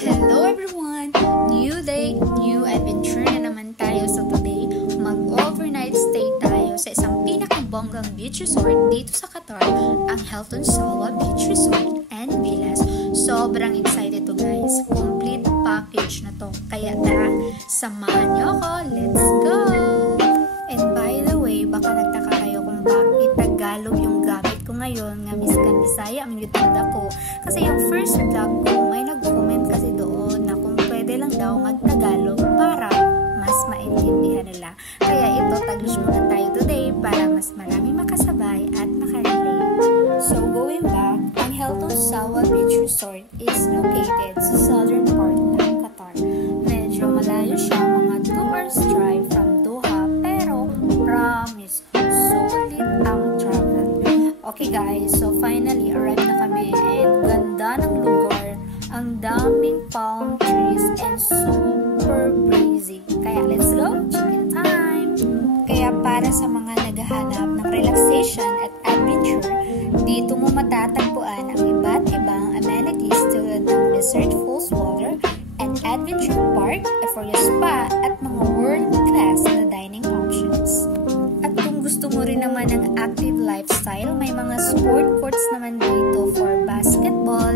Hello everyone! New day, new adventure na naman tayo. So today, mag-overnight stay tayo sa isang pinakabonggang beach resort dito sa Qatar, ang Hilton Salwa Beach Resort and Villas. Sobrang excited to guys. Complete package na to. Kaya tara, samahan niyo ako. Let's go! And by the way, baka nagtaka kayo kung bakit Tagalog yung gamit ko ngayon nga Miskan Bisaya ang YouTube ko. Kasi yung first vlog ko, may nag-comment kasi doon na kung pwede lang daw mag-Tagalog para mas maintindihan nila. Kaya ito, Taglish muna tayo today para mas marami makasabay at makarelate. So going back, ang Hilton Salwa Beach Resort is located sa southern part ng Qatar. Medyo malayo siya, mga 2 hours drive from Doha, pero promise, sulit ang travel. Okay guys, so finally arrived na kami and ganda ng lugar, ang daming palm trees and super breezy. Kaya let's go, chicken time! Kaya para sa mga naghahanap ng relaxation at adventure, dito mo matatagpuan ang iba't ibang amenities tulad ng Desert Falls Water and Adventure Park, Euphoria Spa at mga world-class na dining options. At kung gusto mo rin naman ng active lifestyle, may mga sport courts naman dito for basketball,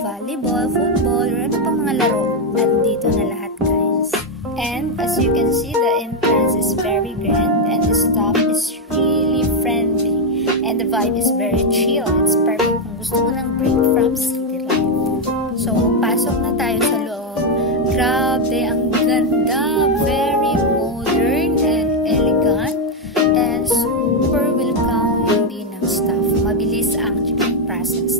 volleyball, football, or ano pang mga laro. Nandito na lahat guys. And as you can see, the entrance is very grand and the staff is really friendly. And the vibe is very chill. It's perfect kung gusto mo ng break from city life. So, pasok na tayo sa loob. Grabe, ang ganda. Very modern and elegant. And super welcoming din ng staff. Mabilis ang check-in process.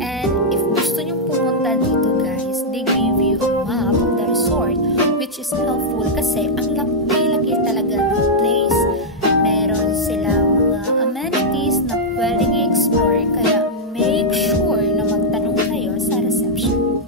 And if gusto nyo pumunta dito guys, they give you a map of the resort, which is helpful kasi ang laki-laki talaga ng place. Meron silang mga amenities na pwedeng i-explore, kaya make sure na magtanong kayo sa reception.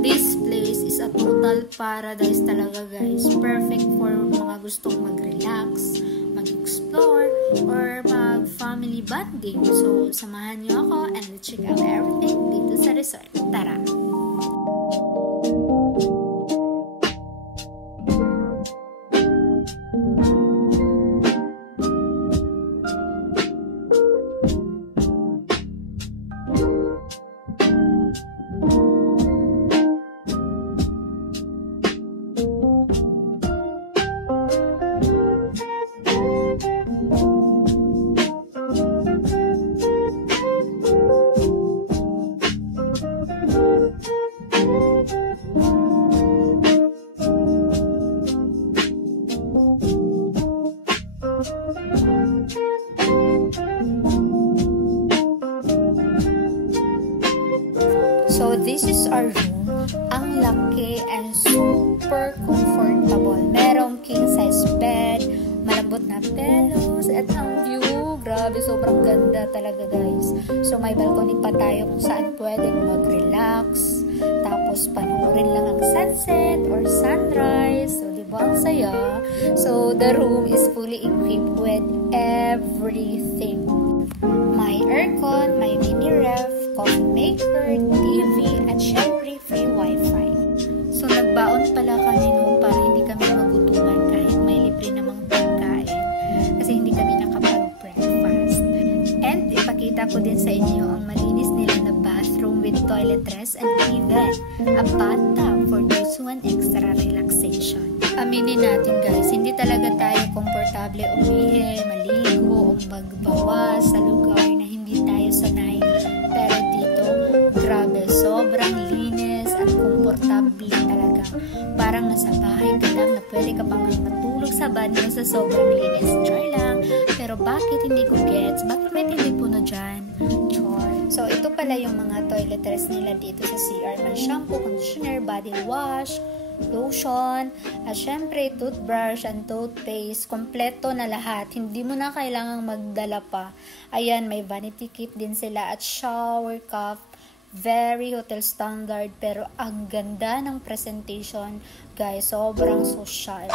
This place is a total paradise talaga guys. Perfect for mga gustong mag-relax, mag-explore, or mag-family bonding. So, samahan niyo ako and let's check out everything dito sa resort. Tara! So this is our room. Ang laki and super comfortable. Merong king size bed, malambot na pillows, at ang view, grabe, sobrang ganda talaga guys. So may balcony pa tayo kung saan pwedeng mag-relax. Tapos panoorin lang ang sunset or sunrise. So diba ang saya? So the room is fully equipped with everything. May aircon, may mini ref, coffee maker, TV, at syempre free wifi. So nagbaon pala kami noon para hindi kami magutuman kahit may libre namang pagkain kasi hindi kami nakapag-breakfast. And ipakita ko din sa inyo ang malinis nila na bathroom with toiletries and even a bathtub for those who want extra relaxation. Aminin natin guys, hindi talaga tayo komportable umihi, maligo, o magbawa sa lugar na hindi tayo sanay. Pero dito, grabe, sobrang linis at komportable talaga. Parang nasa bahay ka lang na pwede ka pang matulog sa banyo sa sobrang linis. Char lang. Pero bakit hindi ko gets? Bakit may tindi po na dyan? Char. So, ito pala yung mga toiletries nila dito sa CR. May shampoo, conditioner, body wash, lotion, at syempre toothbrush and toothpaste. Kompleto na lahat. Hindi mo na kailangang magdala pa. Ayan, may vanity kit din sila at shower cup. Very hotel standard, pero ang ganda ng presentation guys. Sobrang social.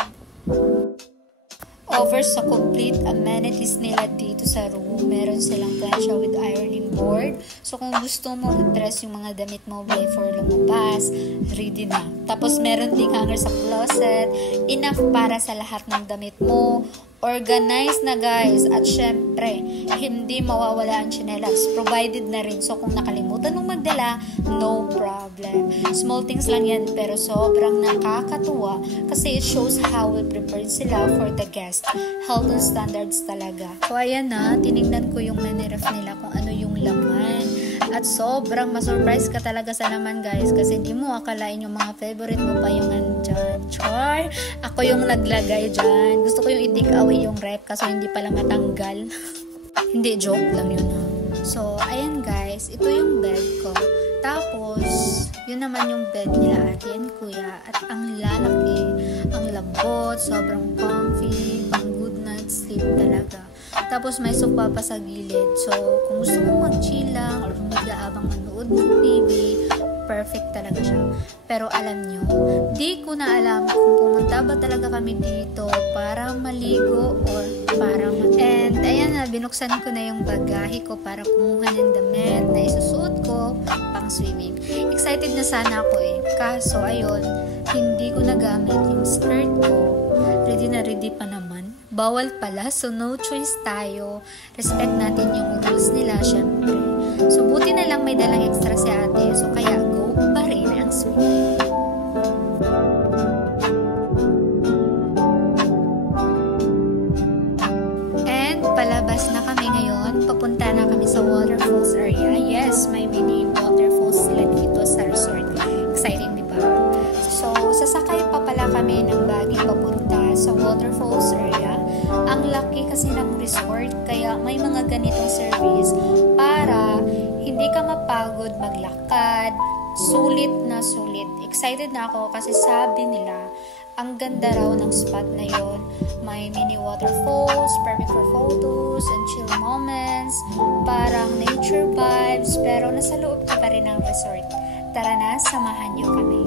Over sa complete amenities nila dito sa room, meron silang plancha with ironing board. So kung gusto mo i-dress yung mga damit mo before lumabas, ready na. Tapos meron ding hanger sa closet, enough para sa lahat ng damit mo. Organized na guys, at syempre hindi mawawala ang tsinelas, provided na rin. So kung nakalimutan mong magdala, no problem. Small things lang yan, pero sobrang nakakatuwa kasi it shows how we prepared sila for the guest. Hilton standards talaga. So ayan na, tinignan ko yung menu ref nila kung ano yung laman. At sobrang masurprise ka talaga sa laman guys, kasi hindi mo akalain yung mga favorite mo pa yung andyan. Char! Ako yung naglagay dyan. Gusto ko yung i-take away yung rep kaso hindi pala matanggal. Hindi, joke lang yun ha. So, ayan guys, ito yung bed ko. Tapos, yun naman yung bed nila ate and kuya. At ang lalaki, ang labot, sobrang comfy, pang good night sleep talaga. Tapos may sofa pa sa gilid. So, kung gusto mong mag-chill lang or mag-aabang manood ng TV, perfect talaga siya. Pero alam nyo, di ko na alam kung pumunta ba talaga kami dito para maligo or para And ayan na, binuksan ko na yung bagahe ko para kumuha ng damit na isusuot ko pang swimming. Excited na sana ako eh. Kaso ayun, hindi ko nagamit yung skirt ko. Ready na ready pa naman. Bawal pala, so no choice tayo. Respect natin yung rules nila, syempre. So buti na lang may dalang extra si ate, so kaya go pa rin ang swimming. And palabas na kami ngayon, papunta na kami sa waterfalls area. Yes, may mini waterfalls sila dito sa resort. Exciting, di ba? So sasakay pa pala kami ng buggy papunta sa waterfalls area. Ang laki kasi ng resort, kaya may mga ganitong service para hindi ka mapagod maglakad. Sulit na sulit. Excited na ako kasi sabi nila, ang ganda raw ng spot na yon. May mini waterfalls, perfect for photos and chill moments. Parang nature vibes, pero nasa loob ka pa rin ng resort. Tara na, samahan niyo kami.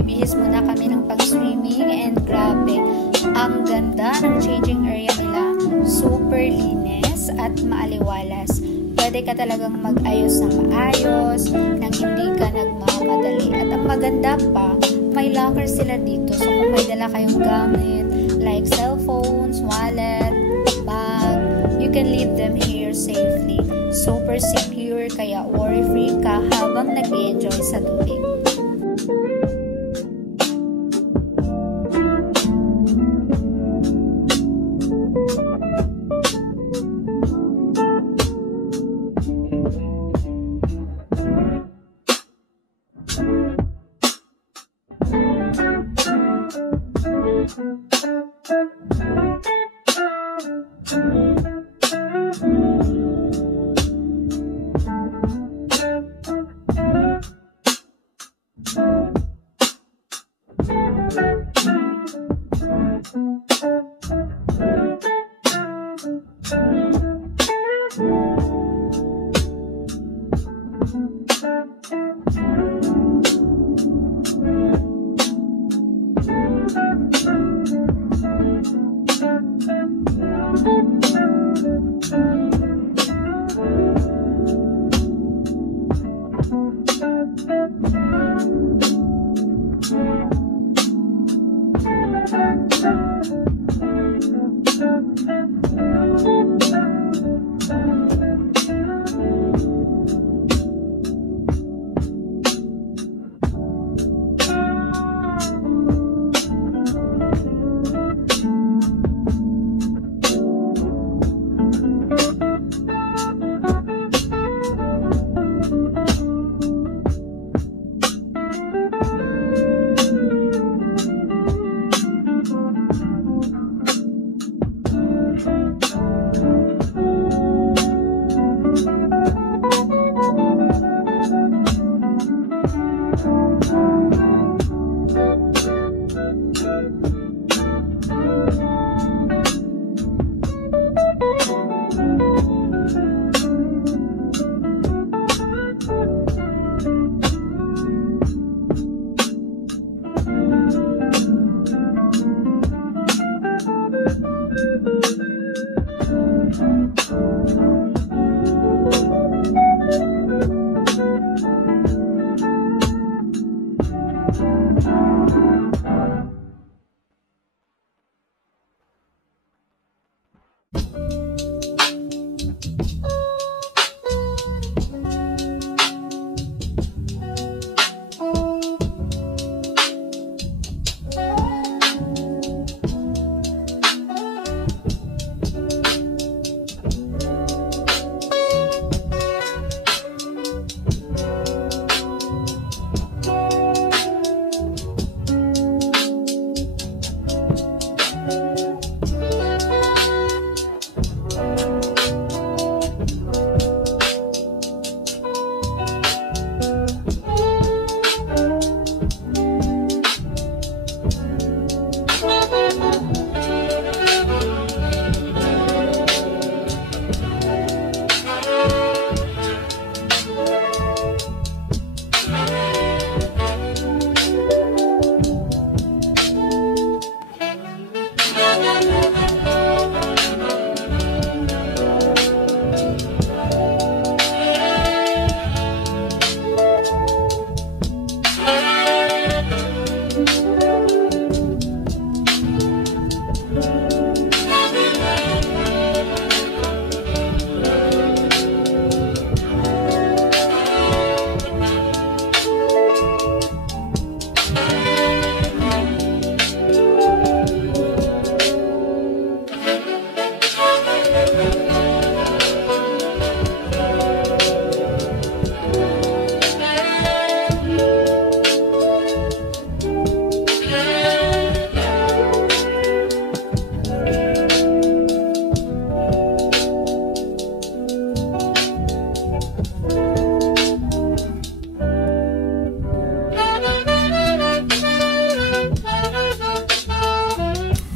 Bibihis muna kami ng pag-swimming and grabe, ang ganda ng changing area nila. Super linis at maaliwalas. Pwede ka talagang mag-ayos ng maayos, nang hindi ka nagmamadali. At ang maganda pa, may locker sila dito. So kung may dala kayong gamit, like cellphones, wallet, bag, you can leave them here safely. Super secure, kaya worry-free ka habang nag-enjoy sa tubig.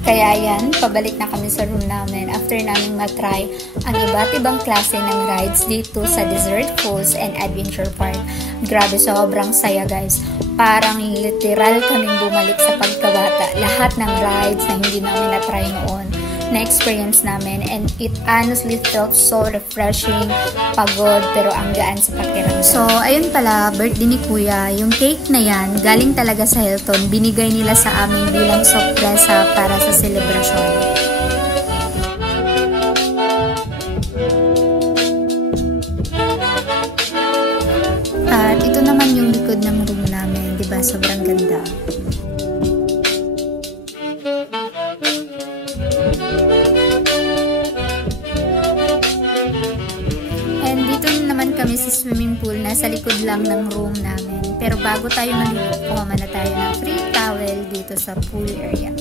Kaya yan, pabalik na kami sa room namin after namin matry ang iba't ibang klase ng rides dito sa Desert Falls and Adventure Park. Grabe, sobrang saya guys. Parang literal kaming bumalik sa pagkabata. Lahat ng rides na hindi namin na-try noon, na-experience namin, and it honestly felt so refreshing, pagod, pero ang gaan sa pakiramdam. So, ayun pala, birthday ni Kuya, yung cake na yan, galing talaga sa Hilton, binigay nila sa amin bilang sorpresa para sa celebration. At ito naman yung likod ng room namin, diba? Sobrang ganda. And dito naman kami sa swimming pool, nasa likod lang ng room namin. Pero bago tayo maligo, kumama na tayo ng free towel dito sa pool area.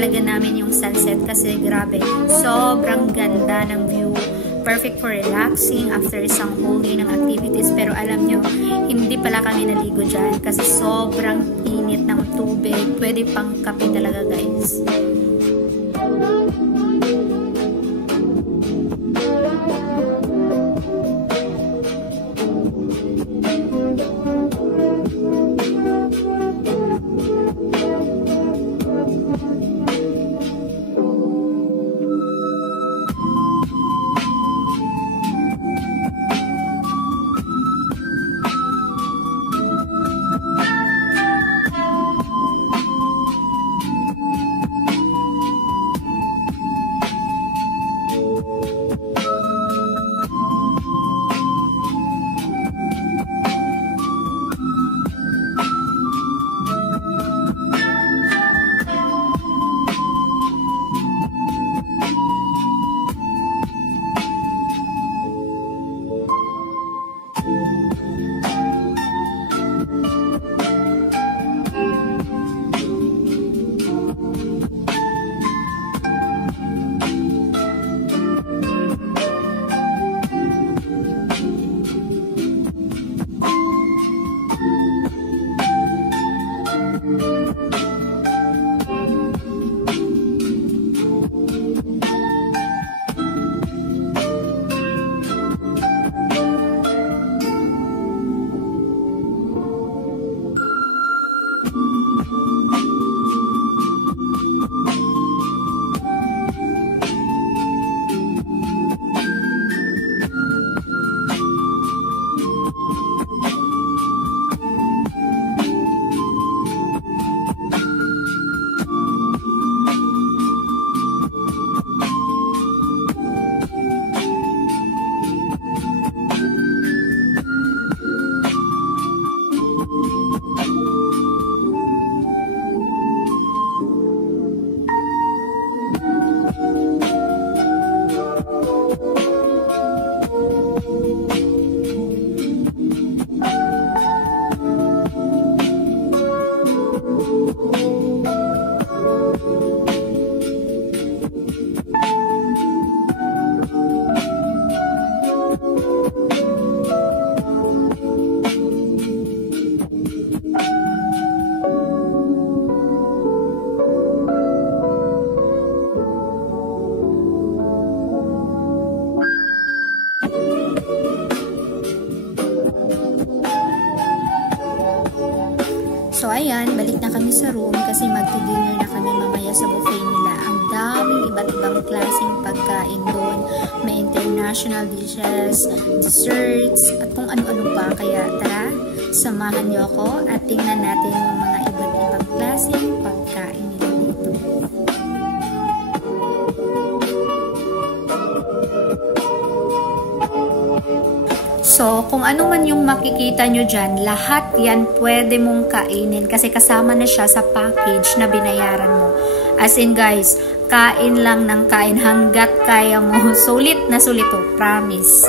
talaga namin yung sunset kasi grabe, sobrang ganda ng view. Perfect for relaxing after isang whole day ng activities. Pero alam nyo, hindi pala kami naligo dyan kasi sobrang init ng tubig. Pwede pang kape talaga, guys. So ayan, balik na kami sa room kasi magti-dinner na kami mamaya sa buffet nila. Ang daming iba't ibang klaseng pagkain doon. May international dishes, desserts, at kung ano-ano pa. Kaya tara, samahan niyo ako at tingnan natin yung mga iba't ibang klaseng pagkain nila dito. So, kung ano man yung makikita nyo dyan, lahat yan pwede mong kainin kasi kasama na siya sa package na binayaran mo. As in guys, kain lang ng kain hanggat kaya mo. Sulit na sulit to, promise.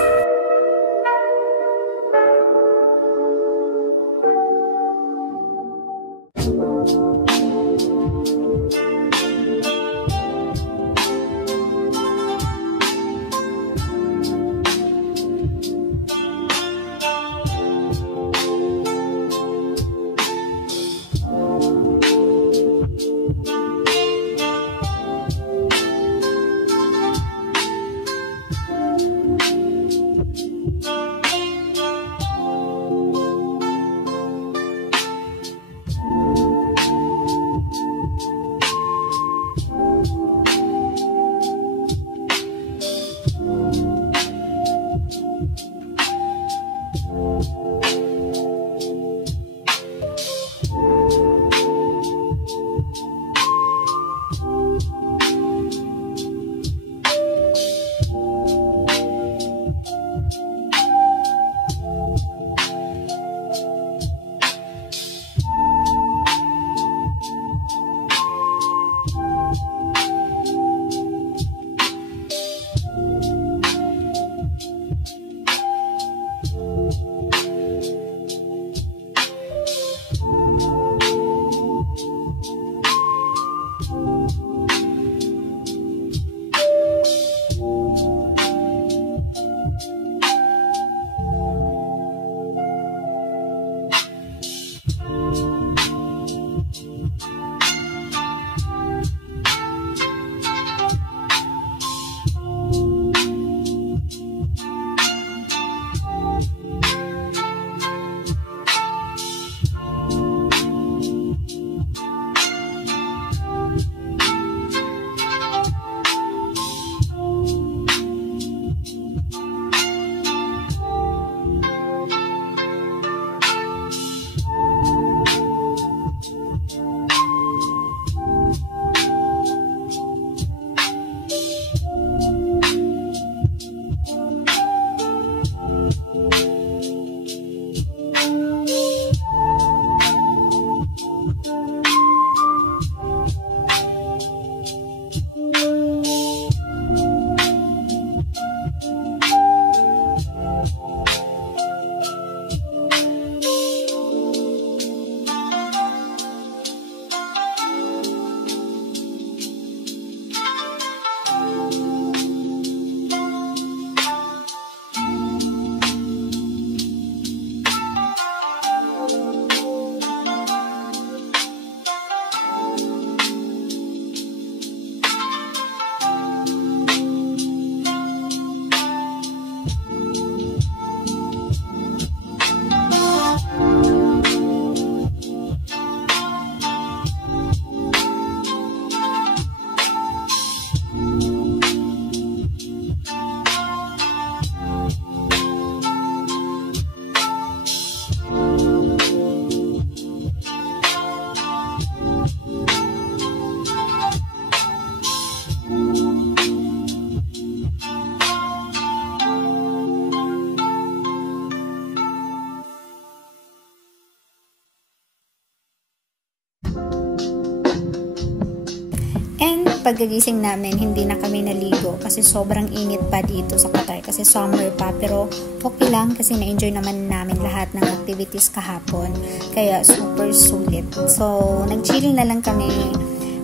And pagkagising namin, hindi na kami naligo kasi sobrang init pa dito sa Qatar kasi summer pa. Pero okay lang kasi na-enjoy naman namin lahat ng activities kahapon. Kaya super sulit. So, nag-chill na lang kami.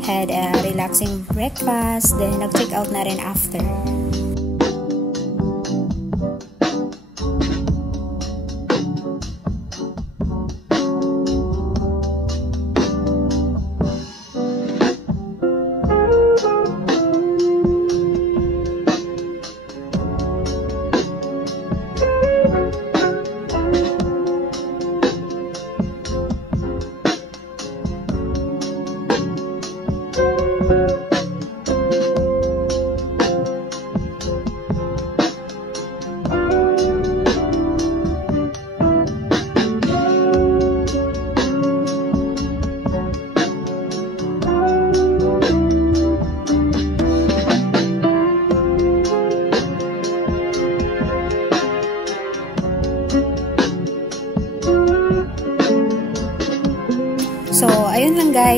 Had a relaxing breakfast. Then, nag-check out na rin after.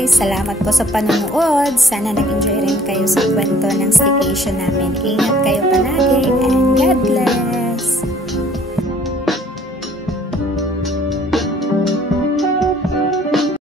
guys. Salamat po sa panonood. Sana nag-enjoy rin kayo sa kwento ng staycation namin. Ingat kayo palagi and God bless!